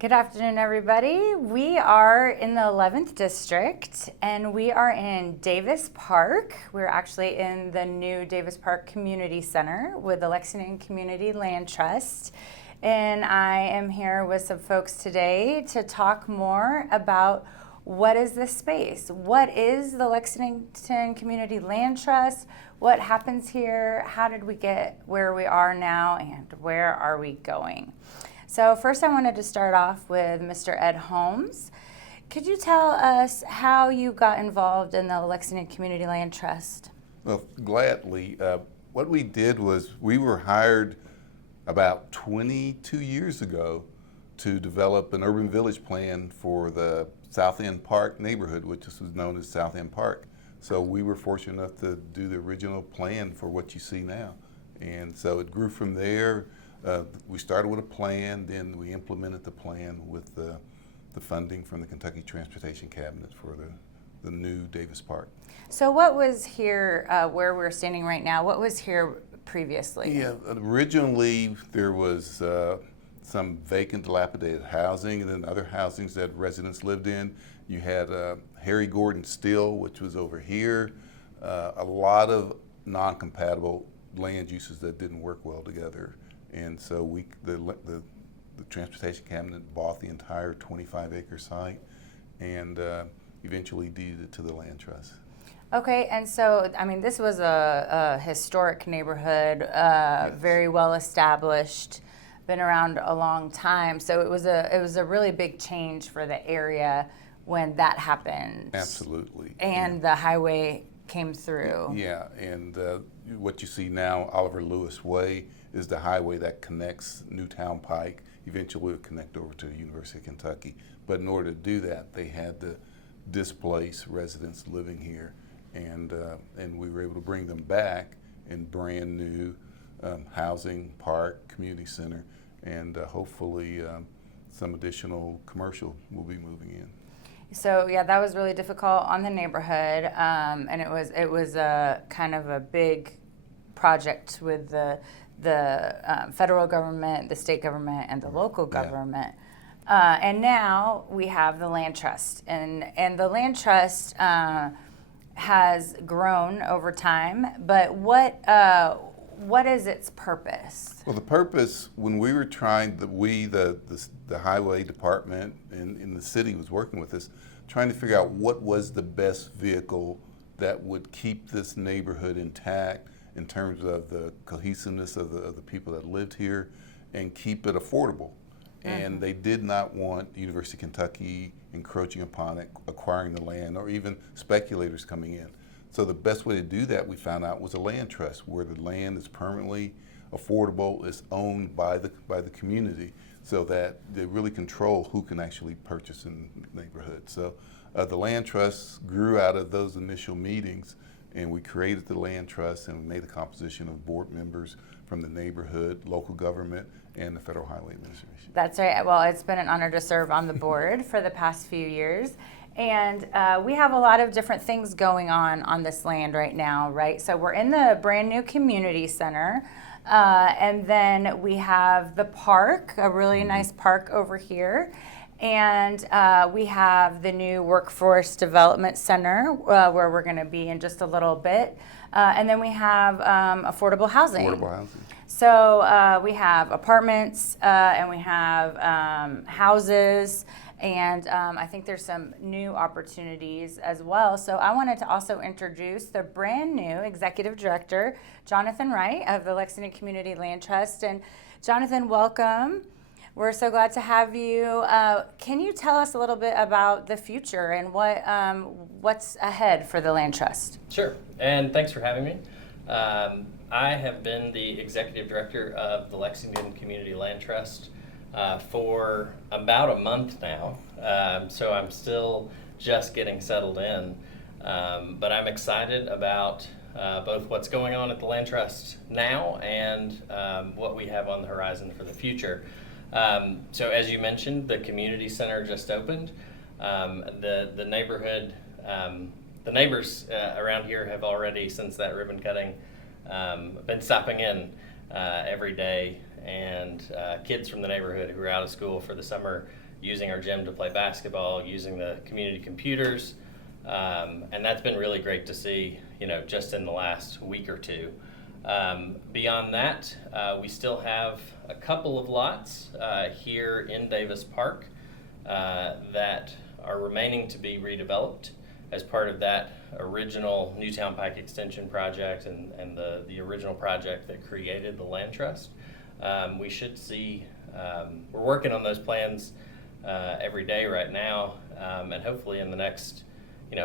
Good afternoon, everybody. We are in the 11th District, and we are in Davis Park. We're actually in the new Davis Park Community Center with the Lexington Community Land Trust. And I am here with some folks today to talk more about what is this space? What is the Lexington Community Land Trust? What happens here? How did we get where we are now, and where are we going? So first I wanted to start off with Mr. Ed Holmes. Could you tell us how you got involved in the Lexington Community Land Trust? Well, gladly. What we did was we were hired about 22 years ago to develop an urban village plan for the South End Park neighborhood, which was known as South End Park. So we were fortunate enough to do the original plan for what you see now. And so it grew from there. We started with a plan, then we implemented the plan with the funding from the Kentucky Transportation Cabinet for the new Davis Park. So what was here where we're standing right now? What was here previously? Yeah, originally there was some vacant, dilapidated housing, and then other housings that residents lived in. You had Harry Gordon Still, which was over here. A lot of non-compatible land uses that didn't work well together. And so the Transportation Cabinet bought the entire 25-acre site and eventually deeded it to the Land Trust. Okay, and so, I mean, this was a historic neighborhood, Yes. very well established, been around a long time. So it was a really big change for the area when that happened. Absolutely. And the highway came through. Yeah, and what you see now, Oliver Lewis Way, is the highway that connects Newtown Pike. Eventually it would connect over to the University of Kentucky. But in order to do that, they had to displace residents living here. And we were able to bring them back in brand new housing, park, community center, and hopefully some additional commercial will be moving in. So yeah, that was really difficult on the neighborhood, and it was a kind of a big project with the federal government, the state government, and the local government. Yeah. And now we have the Land Trust, and the Land Trust has grown over time. But what is its purpose? Well, the purpose, when we were trying, the highway department in the city was working with us, trying to figure out what was the best vehicle that would keep this neighborhood intact in terms of the cohesiveness of the people that lived here and keep it affordable. Mm-hmm. And they did not want the University of Kentucky encroaching upon it, acquiring the land, or even speculators coming in. So the best way to do that, we found out, was a land trust where the land is permanently affordable, is owned by the community, so that they really control who can actually purchase in the neighborhood. So the land trust grew out of those initial meetings, and we created the land trust and we made a composition of board members from the neighborhood, local government, and the Federal Highway Administration. That's right. Well, it's been an honor to serve on the board for the past few years. And we have a lot of different things going on this land right now, right? So we're in the brand new community center. And then we have the park, a really nice park over here. And we have the new Workforce Development Center where we're going to be in just a little bit. And then we have affordable housing. Affordable housing. So we have apartments and we have houses. And I think there's some new opportunities as well. So I wanted to also introduce the brand new Executive Director, Jonathan Wright of the Lexington Community Land Trust. And Jonathan, welcome. We're so glad to have you. Can you tell us a little bit about the future and what's ahead for the Land Trust? Sure, and thanks for having me. I have been the Executive Director of the Lexington Community Land Trust for about a month now, so I'm still just getting settled in, but I'm excited about both what's going on at the Land Trust now and what we have on the horizon for the future. So as you mentioned, the community center just opened. The neighborhood, the neighbors around here have already, since that ribbon cutting, been stopping in every day, and kids from the neighborhood who are out of school for the summer using our gym to play basketball, using the community computers. And that's been really great to see, just in the last week or two. Beyond that, we still have a couple of lots here in Davis Park that are remaining to be redeveloped as part of that original Newtown Pike Extension project and the original project that created the land trust. We should see, we're working on those plans every day right now, and hopefully in the next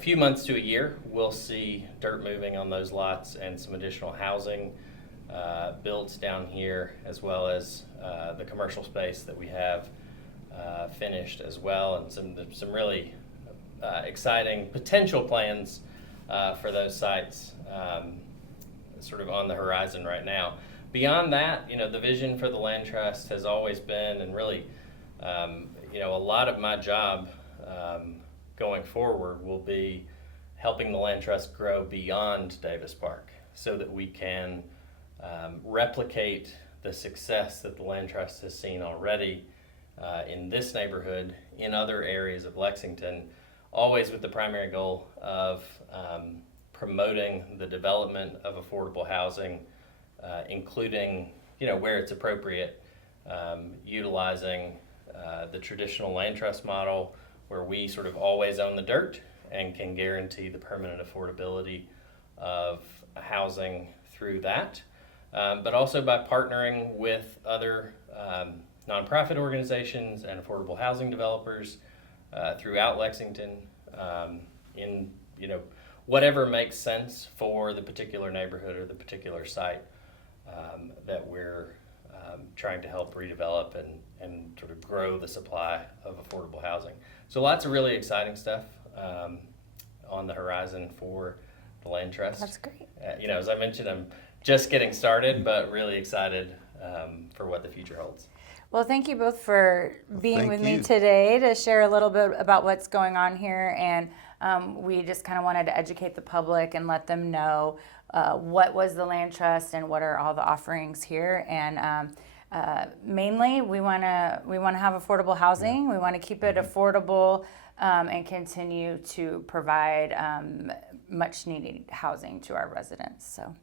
few months to a year, we'll see dirt moving on those lots and some additional housing built down here, as well as the commercial space that we have finished as well, and some really exciting potential plans for those sites sort of on the horizon right now. Beyond that, the vision for the land trust has always been, and really, a lot of my job going forward will be helping the land trust grow beyond Davis Park so that we can replicate the success that the land trust has seen already in this neighborhood, in other areas of Lexington, always with the primary goal of promoting the development of affordable housing, including, where it's appropriate, utilizing the traditional land trust model, where we sort of always own the dirt and can guarantee the permanent affordability of housing through that, but also by partnering with other nonprofit organizations and affordable housing developers throughout Lexington in whatever makes sense for the particular neighborhood or the particular site that we're trying to help redevelop and sort of grow the supply of affordable housing. So lots of really exciting stuff on the horizon for the land trust. That's great. As I mentioned, I'm just getting started, but really excited for what the future holds. Well, thank you both for being Thank with me you. today to share a little bit about what's going on here. And we just kind of wanted to educate the public and let them know what was the land trust and what are all the offerings here. And mainly, we want to have affordable housing. We want to keep it affordable and continue to provide much needed housing to our residents. So.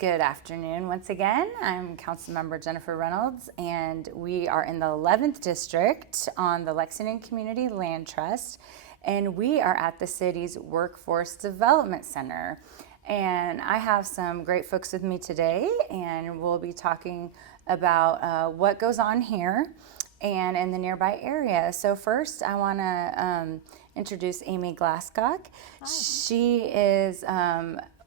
Good afternoon once again. I'm Councilmember Jennifer Reynolds, and we are in the 11th District on the Lexington Community Land Trust, and we are at the city's Workforce Development Center. And I have some great folks with me today, and we'll be talking about what goes on here and in the nearby area. So first, I want to introduce Amy Glasscock. Hi. She is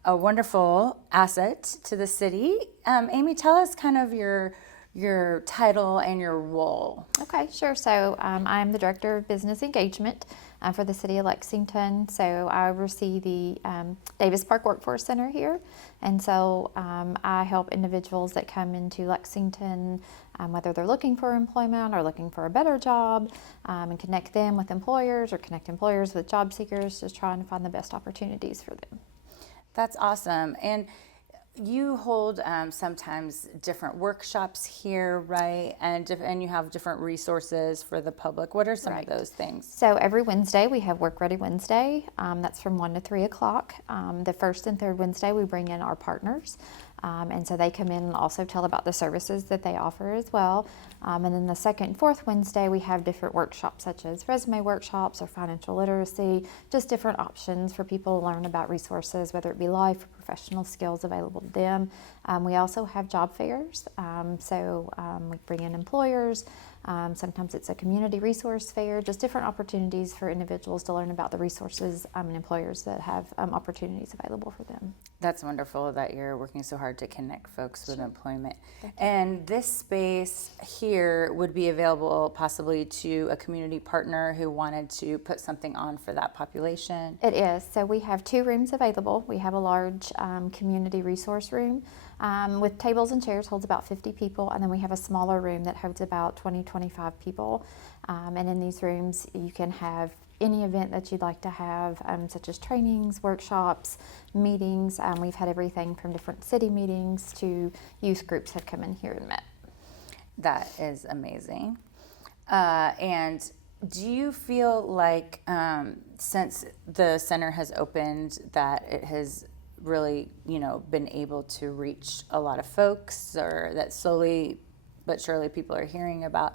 a wonderful asset to the city. Amy, tell us kind of your title and your role. Okay, sure. So I'm the Director of Business Engagement for the City of Lexington. So I oversee the Davis Park Workforce Center here. And so I help individuals that come into Lexington, whether they're looking for employment or looking for a better job, and connect them with employers or connect employers with job seekers, just trying to find the best opportunities for them. That's awesome. And you hold sometimes different workshops here, right? And you have different resources for the public. What are some of those things? So every Wednesday we have Work Ready Wednesday. That's from 1 to 3 o'clock. The first and third Wednesday we bring in our partners. And so they come in and also tell about the services that they offer as well. And then the second and fourth Wednesday, we have different workshops such as resume workshops or financial literacy, just different options for people to learn about resources, whether it be life or professional skills available to them. We also have job fairs, we bring in employers. Sometimes it's a community resource fair, just different opportunities for individuals to learn about the resources and employers that have opportunities available for them. That's wonderful that you're working so hard to connect folks with employment. And this space here would be available possibly to a community partner who wanted to put something on for that population. It is. So we have 2 rooms available. We have a large community resource room with tables and chairs, holds about 50 people, and then we have a smaller room that holds about 25 people. And in these rooms, you can have any event that you'd like to have, such as trainings, workshops, meetings. We've had everything from different city meetings to youth groups have come in here and met. That is amazing. And do you feel like since the center has opened that it has really, been able to reach a lot of folks, or that slowly but surely people are hearing about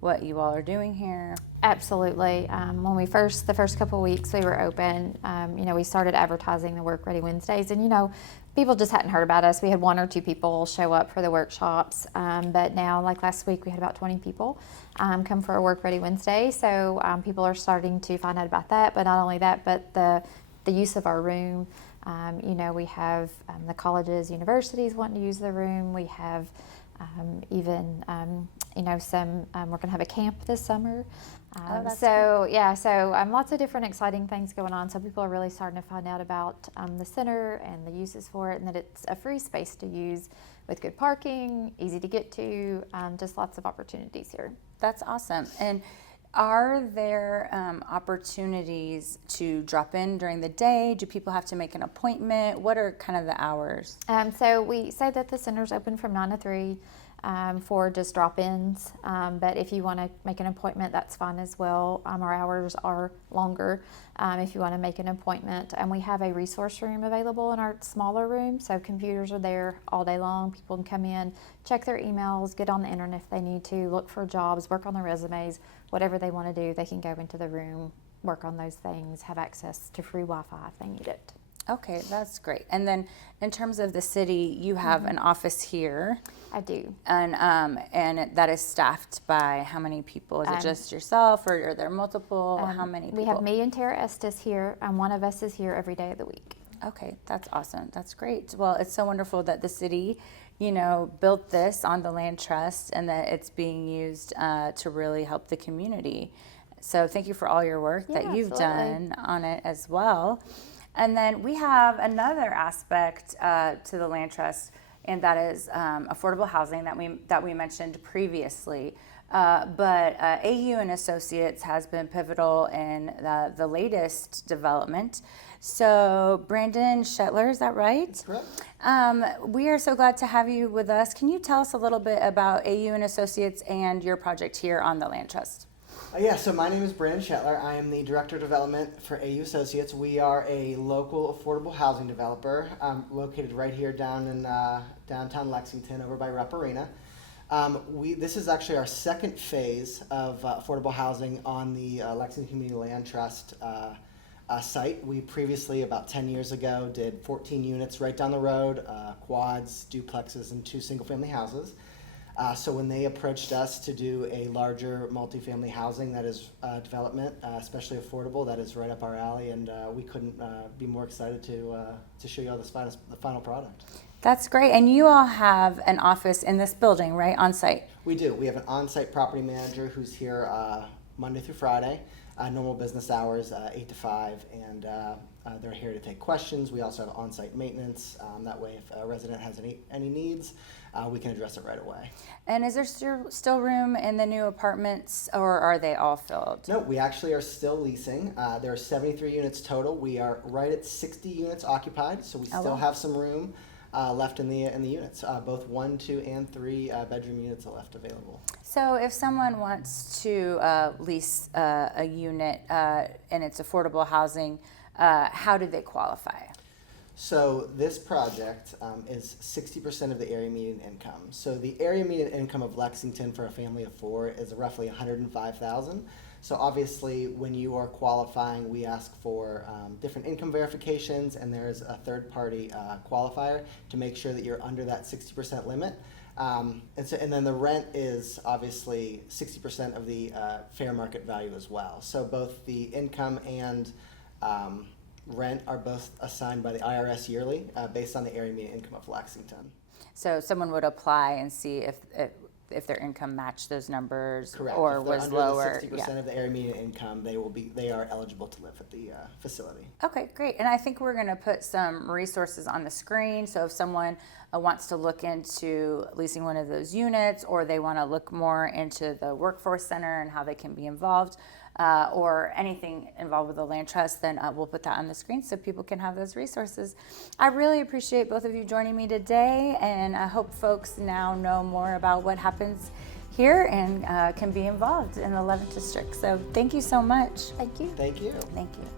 what you all are doing here? Absolutely. When the first couple of weeks we were open, we started advertising the Work Ready Wednesdays, and people just hadn't heard about us. We had 1 or 2 people show up for the workshops, but now, like last week, we had about 20 people come for a Work Ready Wednesday. So people are starting to find out about that. But not only that, but the use of our room. We have the colleges, universities wanting to use the room. We have we're going to have a camp this summer. Lots of different exciting things going on. So people are really starting to find out about the center and the uses for it, and that it's a free space to use with good parking, easy to get to, just lots of opportunities here. That's awesome. And are there opportunities to drop in during the day? Do people have to make an appointment? What are kind of the hours? So we say that the center's open from 9 to 3 for just drop-ins. But if you want to make an appointment, that's fine as well. Our hours are longer if you want to make an appointment. And we have a resource room available in our smaller room. So computers are there all day long. People can come in, check their emails, get on the internet if they need to, look for jobs, work on their resumes, whatever they want to do. They can go into the room, work on those things, have access to free Wi-Fi if they need it. Okay, that's great. And then in terms of the city, you have an office here. I do. And that is staffed by how many people? Is it just yourself, or are there multiple? How many people? We have me and Tara Estes here, and one of us is here every day of the week. Okay, that's awesome. That's great. Well, it's so wonderful that the city, built this on the land trust, and that it's being used to really help the community. So thank you for all your work that you've done on it as well. And then we have another aspect to the land trust, and that is affordable housing that we mentioned previously. But AU and Associates has been pivotal in the latest development. So Brandon Shetler, is that right? That's correct. We are so glad to have you with us. Can you tell us a little bit about AU and Associates and your project here on the land trust? So my name is Brandon Shetler. I am the Director of Development for AU Associates. We are a local affordable housing developer located right here down in downtown Lexington over by Rupp Arena. This is actually our second phase of affordable housing on the Lexington Community Land Trust site. We previously, about 10 years ago, did 14 units right down the road, quads, duplexes, and 2 single-family houses. So when they approached us to do a larger multifamily housing that is development, especially affordable, that is right up our alley, and we couldn't be more excited to show you all the final product. That's great. And you all have an office in this building, right, on site? We do. We have an on-site property manager who's here Monday through Friday, normal business hours, 8 to 5, and they're here to take questions. We also have on-site maintenance. That way, if a resident has any needs, we can address it right away. And is there still room in the new apartments, or are they all filled? No, we actually are still leasing. There are 73 units total. We are right at 60 units occupied, so we still have some room left in the units. Both 1, 2, and 3 bedroom units are left available. So if someone wants to lease a unit and it's affordable housing, how do they qualify? So this project is 60% of the area median income. So the area median income of Lexington for a family of 4 is roughly $105,000. So obviously, when you are qualifying, we ask for different income verifications, and there is a third-party qualifier to make sure that you're under that 60% limit. And then the rent is obviously 60% of the fair market value as well. So both the income and rent are both assigned by the IRS yearly based on the area median income of Lexington. So someone would apply and see if their income matched those numbers. Correct. Or If they're was under lower. the 60% of the area median income, they are eligible to live at the facility. Okay, great. And I think we're going to put some resources on the screen. So if someone wants to look into leasing one of those units, or they want to look more into the workforce center and how they can be involved, or anything involved with the land trust, then we'll put that on the screen so people can have those resources. I really appreciate both of you joining me today, and I hope folks now know more about what happens here and can be involved in the 11th district. So thank you so much. Thank you. Thank you. Thank you.